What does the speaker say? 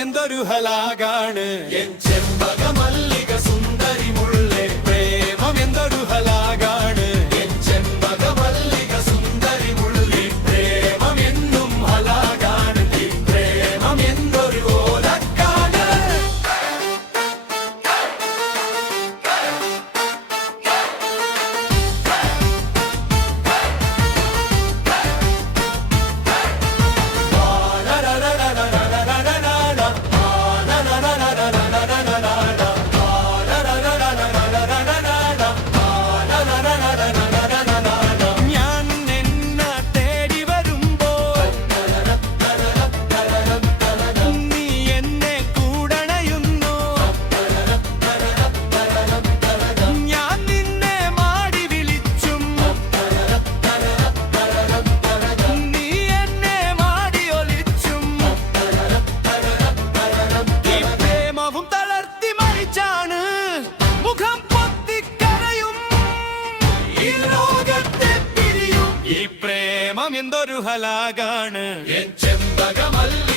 എന്തൊരു ഹലാകാണ് എൻ ചെമ്പക മല്ലിക സുന്ദരി മുള്ളേ പ്രേമം എന്തൊരു ഹലാകാണ് എൻ ചെമ്പക മല്ലിക സുന്ദരി മുള്ളേ പ്രേമം എന്നും ഹലാകാണ് ഈ പ്രേമം എന്തൊരു ഓലക്കാണ് ഈ പ്രേമം എന്തൊരു ഹലാകാണ് എൻ ചെമ്പകമല്ല